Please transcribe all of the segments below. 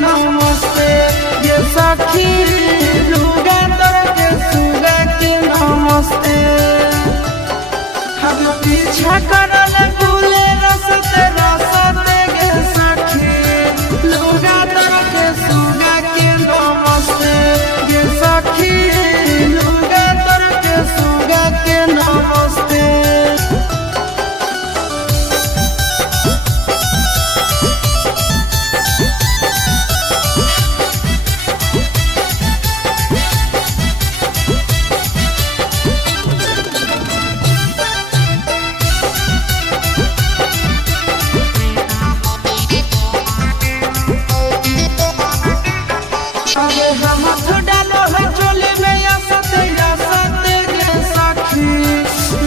नमस्ते ये सखी लुगा तर के सुगा के नमस्ते हम पीछा करल फूले रसते रसते गे सखी लुगा तर के सुगा के नमस्ते ये सखी लुगा तर के सुगा के नमस्ते अरे हम डालो है चोली में या सते गे सखी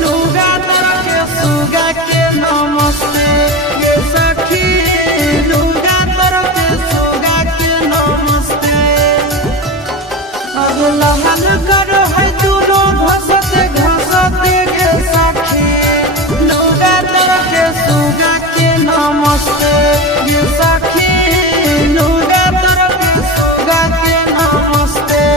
लुगा तर के सुगा के नमस्ते गे सखी लुगा तर के सुगा के नमस्ते अब लहन करो है दूनो घसते घसते गे सखी लुगा तर के सुगा के नमस्ते गे सखी लुगा तर के सुगा के नमस्ते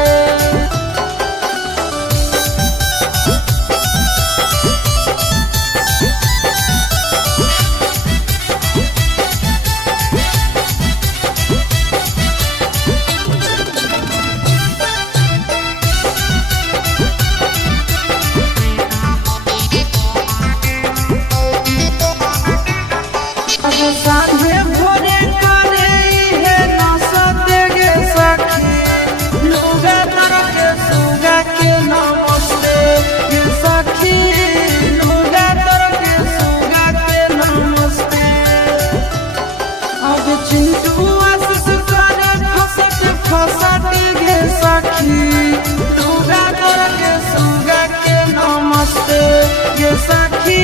सांझे भोरे करे है नसते गे सखी लुगा तर के सुगा के नमस्ते गे सखी लुगा तर के सुगा के नमस्ते अब चिंटू आशीष करे फसते गे सखी लुगा तर के सुगा के नमस्ते गे सखी